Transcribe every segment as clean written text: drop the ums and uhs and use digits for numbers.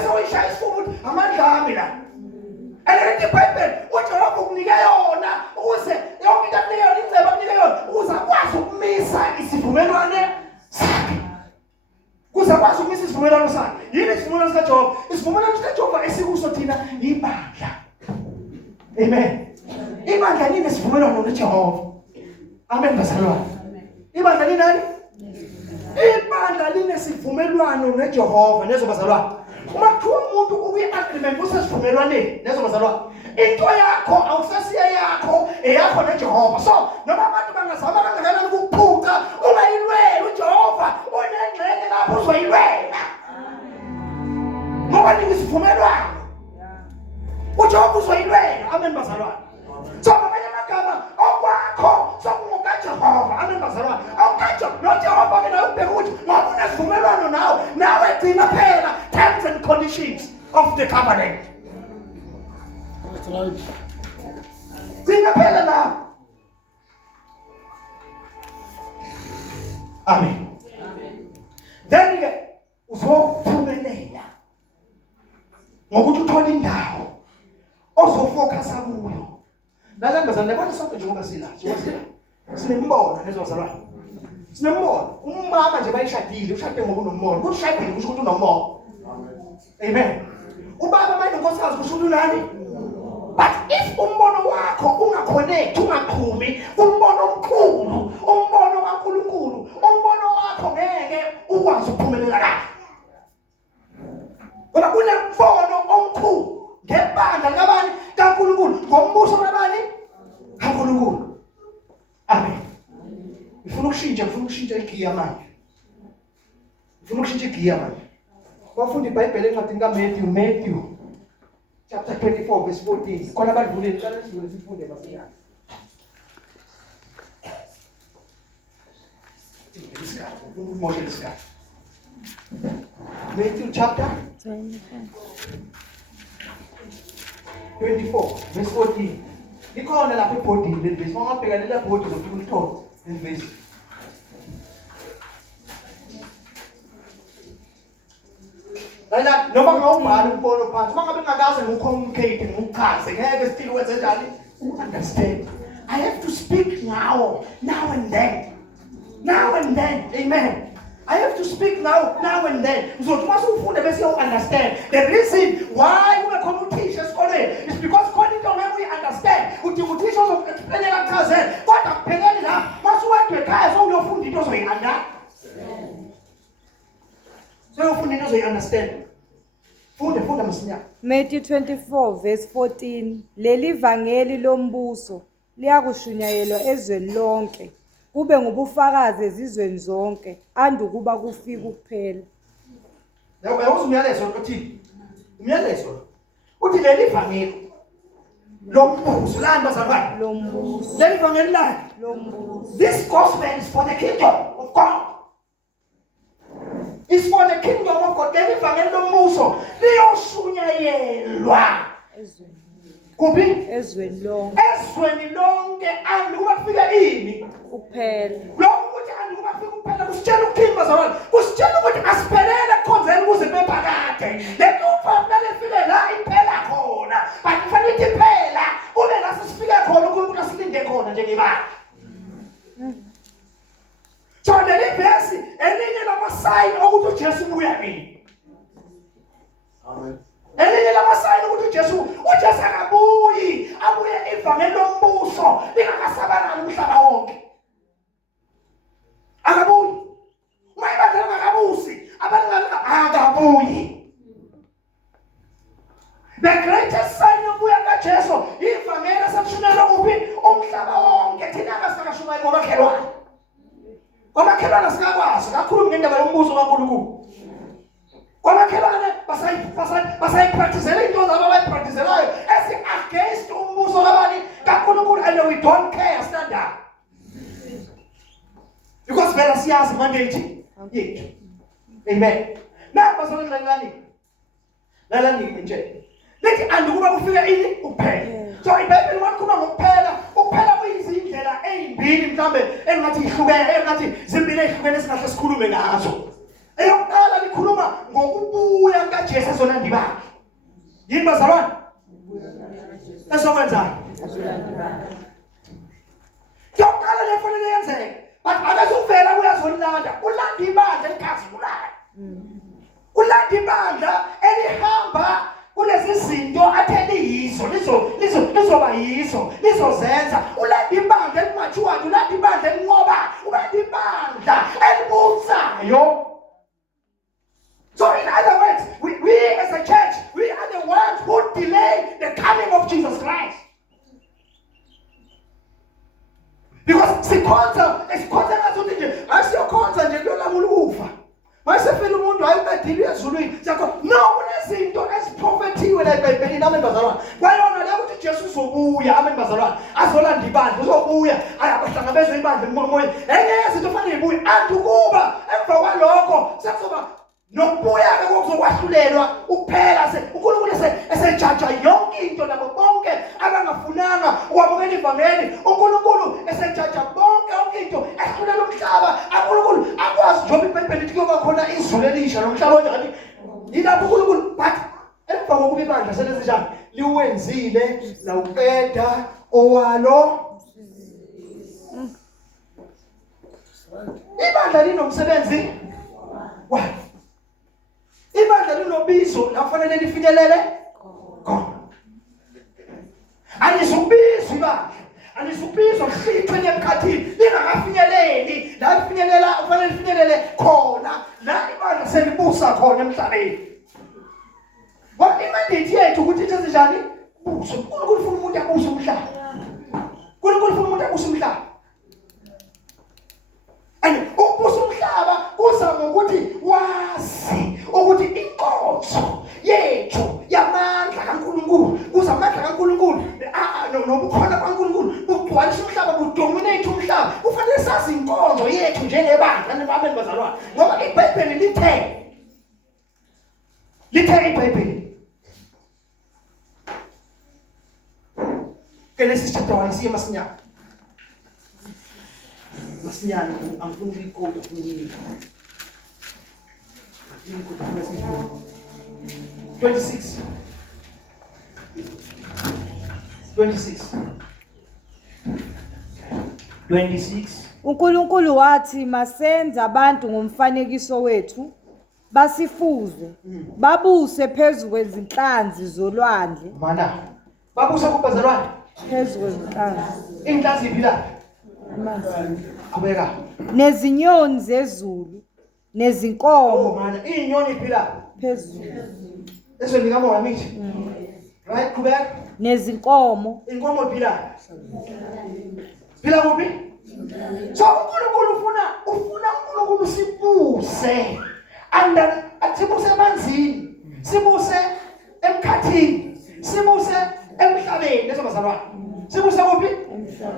bese uyishaya isifuba ukuthi amandla ami la. Elithi iBhayibheli uJehova ukunika yona ukuze yonke into akunika yona inceba akunika yona ukuze akwazi ukumisa isivumelwano sakhe. Kuze akwazi ukumisa isivumelwano sakhe. Yini isivumelwano sikaJehova? Isivumelwano sikaJehova esikuso thina ibandla. Amen. Ibandla linesivumelwano noJehova. Amen bazalwane. Ibandla linani? Ibandla linesivumelwano noJehova nezo bazalwane. Uma kuthiwa umuntu uyi-agreement usesivumelwaneni nezo bazalwane, into yakho awusasiya yakho eyakho noJehova. So noma abantu bangazama kangakanani ukuphuca ungayilweli uJehova unengxenye lapho uzoyilwela. Ngoba ningisivumelwano uJehova uzoyilwela. Amen bazalwane. So ngamanye amagama okwakho sokungokaJehova. Amen bazalwane. noJehova mina ubheka ukuthi ngoba unesivumelwano nawe gcina phela terms and conditions of the covenant. That's right. Gcina phela nawe. Amen. Then ke uzophumelela ngokuthi uthole indawo ozofocus kuyo. Nalengazana lebona sonke njengoba sila. Sinembono lezo bazalwane. Sinembono. Umama nje bayishadile, ushade ngoba unombono. Kushadile kusho ukuthi unombono. Amen. Ubaba manje nkosikazi kusho ukuthi unani? But if umbono wakho ungaconnect, ungaphumi umbono omkhulu, umbono kaNkulunkulu, umbono wakho ngeke ukwazi ukuphumelela kahle. Ngoba kunembono omkhulu ngebandla labani kaNkulunkulu, ngombuso wabani kaNkulunkulu. Amen. Ngifuna ukushintsha igiya manje. Wafundi iBhayibheli encwadini kaMathew chapter 24 verse 14. Khona badluleni qala sidlule sifunde masiyana. Matthew chapter 24 verse 14. Ikhona lapha ebhodini le verse. Mangabheka lela bhodi uzofika ulithole le verse. Like noma ngawubhala umbono phansi mangabe ngakaze ngicommunicate ngichaze ngeke still wenze njani understand. I have to speak now and then. Amen. I have to speak now and then. Uzothi mase ufunde bese you understand. The reason why we are uthisha esikoleni is because khona into ngeke uyi understand. Uthi uthisha uzokuphelela kuchazela kodwa kupheleli la mase uwedwe ekhaya so uyofunda into ozoyi understand. So ufunda into ozoyi understand. Funda masinyana. Matthew 24 verse 14. Leli vangeli lombuso liyakushunyayelwa ezweni lonke. Kube ngubufakazi ezizweni zonke andukuba kufika ukuphela. Yabo umyalezo uthi umyalezo uthi leli vangeli lombuso lani bazalwane Lombuso. leli vangeli lani Lombuso. This gospel is for the kingdom of God. It's for the kingdom of God. Leli vangeli lombuso liyoshunyayelwa kubi Ezweni lonke ezweni lonke andukuba kufika ini ukuphela. lokho ukuthi andukuba kufika ukuphela kusitshela ukuthini bazalwane kusitshela ukuthi asiphelele kukhonzela ukuze bephakade lento ufanele ifike la iphela khona but kufanele iphela ube la sifike khona uNkulunkulu asilinde khona njengebandla. So leli verse elinye lama-sign ukuthi uJesu ubuya nini. Amen. Elinye lama-sign ukuthi uJesu akabuyi abuye ivangeli lombuso lingakasabalali umhlaba wonke. Akabuyi. Uma ibandla lingakabusi akabuyi. The greatest sign yokubuya kaJesu ivangeli eselishunyayelwa kuphi umhlaba wonke thina akasakashumayeli ngomakhelwane. Kwamakhelwane sikakwazi kakhulu ngendaba yombuso kaNkulunkulu. Kwamakhelwane basayipracticela into zabo abayipracticelayo esi-against umbuso kabani kaNkulunkulu and we don't care stand up. Because vela siyazi mandate yethu. Amen. Na bazalwane lalani nje. Lithi andikuba kufika ini ukuphela. So iBhayibheli makhuluma ngokuphela, ukuphela kuyizindlela ezimbili mhlambe engathi ihlukene, engathi zimbili ezihlukene singahle sikhulume ngazo. Eyokuqala likhuluma ngokubuya kaJesu ezolandi bakhe. Yini bazalwane? Esokwenzayo. Yokuqala lefanele yenzeke. But akazuvela kuyazolanda. Ulanda ibandla elikhazimulayo. Ulanda ibandla elihamba kulezi zinto athele yizo lizoba yizo lizozenza. Ulanda ibandla elimachuwayo, ulanda ibandla elinqoba, ulanda ibandla elibuzayo. So in other words, we as a church, we are the ones who delay the coming of Jesus Christ. Because sikhonza ngazuthi nje asiyokhonza nje kuyolamula ukufa. Masefela umuntu ayibadile ezulwini sakho. No, kunezinto eziprophethiwe la eBhayibhelini amen bazalwane. Kwayona la ukuthi Jesu uzobuya amen bazalwane. Azolanda ibandla uzobuya ayabahlangabezwe ibandla emoyeni. Enye yezinto kufanele ibuye andukuba emva kwalokho sekuzoba nokubuya-ke kokuzokwahlulelwa ukuphela uNkulunkulu esejaja yonke into nabo bonke abangafunanga ukwamukela ivangeli. uNkulunkulu esejaja bonke yonke into ehlulela umhlaba. uNkulunkulu akwazi njengoba iBhayibheli lithi kuyoba khona izulu elisha nomhlaba onjani. Yilapho uNkulunkulu but emva kokuba ibandla selezijani liwenzile lawuqeda owalo. Ibandla linomsebenzi wayo. Ibandla linobizo la kufanele lifinyelele khona. Alizubizwa ibandla. Alizubizwa hlithwe emkhathini lingakafinyeleli la lifinyelela kufanele lifinyelele khona la ibandla selibusa khona emhlabeni. Ngoba imandate yethu ukuthi ithi njani? Buso. uNkulunkulu ufuna umuntu abuse umhlaba. uNkulunkulu ufuna umuntu abuse umhlaba. And ukubusa umhlaba kuza ngokuthi wazi ukuthi inkonzo yethu yamandla kaNkulunkulu kuza amandla kaNkulunkulu nobukhona kaNkulunkulu bugcwalisa umhlaba budominate umhlaba. Kufanele sazi inkonzo yethu njengebandla nabantu bazalwane ngoba iBhayibheli lithe iBhayibheli Genesis chapter 1 siya masinyana. Masinyana angifuni ukuyikota kunini. 26 uNkulunkulu wathi masenze abantu ngomfanekiso wethu basifuze babuse phezulu kwezinhlanzi zolwandle. Mana babuse kubazalwane Phezulu kwezinhlanzi. inhlanzi iphila qhubeka Nezinyoni zezulu nezinkomo mana inyoni iphila phezulu. ezweni kaMohammed. Right, qhubeka. Nezinkomo Inkomo iphila kuphi? So uNkulunkulu ufuna uNkulunkulu sibuse sibuse emanzini, sibuse emkhathini, sibuse emhlabeni lezo bazalwane. Sibuse kuphi?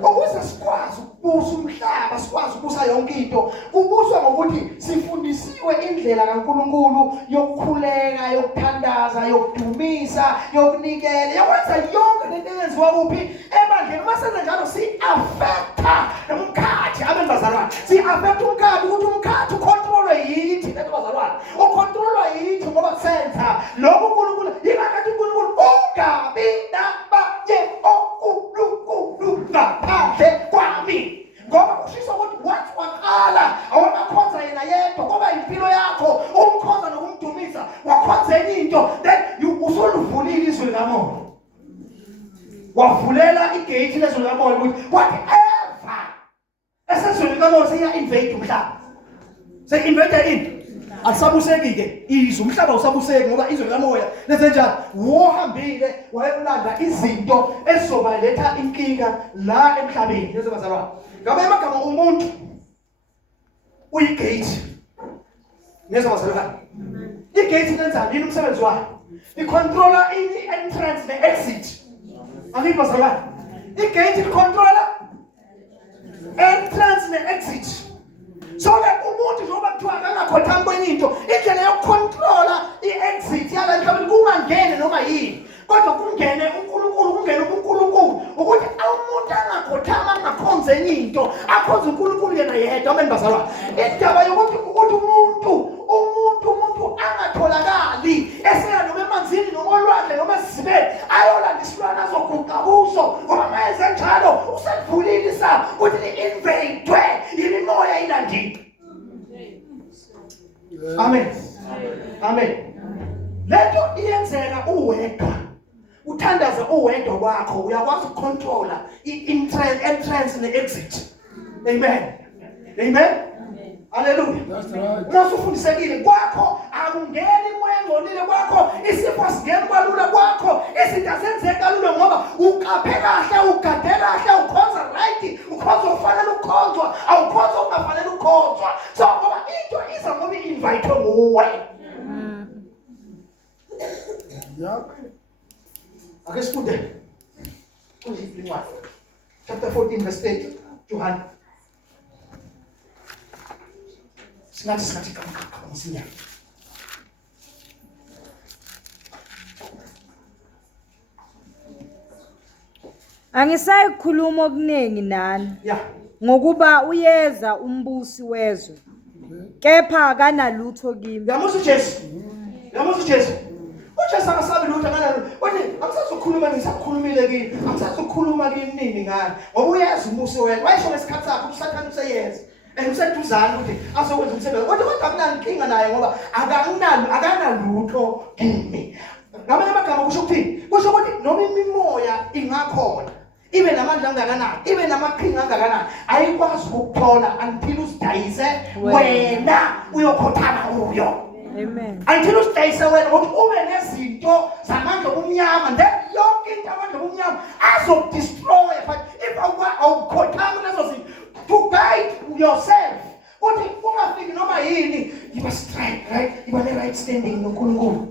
Ukuze sikwazi ukubusa umhlaba, sikwazi ukubusa yonke into. Kubuswa ngokuthi sifundisiwe indlela kaNkulunkulu yokukhuleka, yokuthandaza, yokudumisa, yokunikela, yokwenza yonke lento eyenziwa kuphi? Ebandleni. Masenze njalo si-affecta umkhathi amen bazalwane. Si-affecta umkhathi ukuthi umkhathi ucontrolwe yithi lezo bazalwane. Ucontrolwa yithi ngoba senza lokho uNkulunkulu yingakho uNkulunkulu ungabi nabanye onkulunkulu ngaphandle kwami. Ngoba kushiso ukuthi once waqala awunakhonza yena yedwa ngoba impilo yakho umkhonza nokumdumisa wakhonza enye into then usuluvulile izwi likamoya. Wavulela igate lezwi likamoya ukuthi whatever esezweni likamoya seya-invade umhlaba. Se-invade ini? Asabuseki-ke izwi umhlaba usabuseki ngoba izwi likamoya lesenjani wohambile wayelanda izinto ezizobaletha inkinga la emhlabeni lezo bazalwane. Ngamanye amagama umuntu uyigate lezo bazalwane. Igate lenzani yini umsebenzi wayo? Icontrola i-entrance ne-exit. Angithi bazalwane? Igate icontrola entrance ne-exit. So that umuntu njengoba kuthiwa akangakhothami kwenye into indlela yokucontrola i-exit yala emhlabeni kungangene noma yini kodwa kungene uNkulunkulu kungene uNkulunkulu ukuthi umuntu angakhothami angakhonza enye into akhonza uNkulunkulu yena yedwa amen bazalwane. Indaba yokuthi umuntu lifuna ukuthi li-invadwe yimimoya enandini. Amen. Amen. Lento iyenzeka uwedwa. Uthandaza uwedwa kwakho uyakwazi ukucontrola i-entrance ne-exit. Amen. Amen. Hallelujah. That's right. Uma usufundisekile kwakho akungeni imoya engcolile kwakho, isifo singeni kalula kwakho, izinto azenzeki kalula ngoba uqaphe kahle, ugade kahle, ukhonza right, ukhonza ufanele ukukhonzwa, awukhonza ungafanele ukukhonzwa. So ngoba into iza ngoba i-invite nguwe. Yep. Ake sifunde. Incwadi. Chapter 14 verse 8. Johann. Singathi kamsinya. Angisayikhuluma okuningi nani Yeah. ngokuba uyeza umbusi wezwe. Kepha akanalutho kimi. Yamusa uJesu. Yamusa uJesu. uJesu akasabi lutho akanalo. Wena akusazokhuluma ngisakhulumile kini. Akusazokhuluma kini nini ngani. Ngoba uyeza umusi wena. Wayisho lesikhathi sakho usathana useyeza. Useduzana ukuthi azokwenza umsebenzi. Kodwa akunankinga naye ngoba akanalutho kimi. Ngamanye amagama kusho ukuthini? Kusho ukuthi noma imimoya ingakhona, ibe namandla angakanani, ibe namaqhinga angakanani, ayikwazi ukuthola until usidayise wena uyokhothana kuyo. Amen. Until usidayise wena ukuthi ube nezinto zamandla omnyama, then yonke into amandla omnyama azokudestroy. But if awukhothana lezo zinto to guide yourself, ukuthi ungafiki noma yini, you must strike right, you are the right standing noNkulunkulu.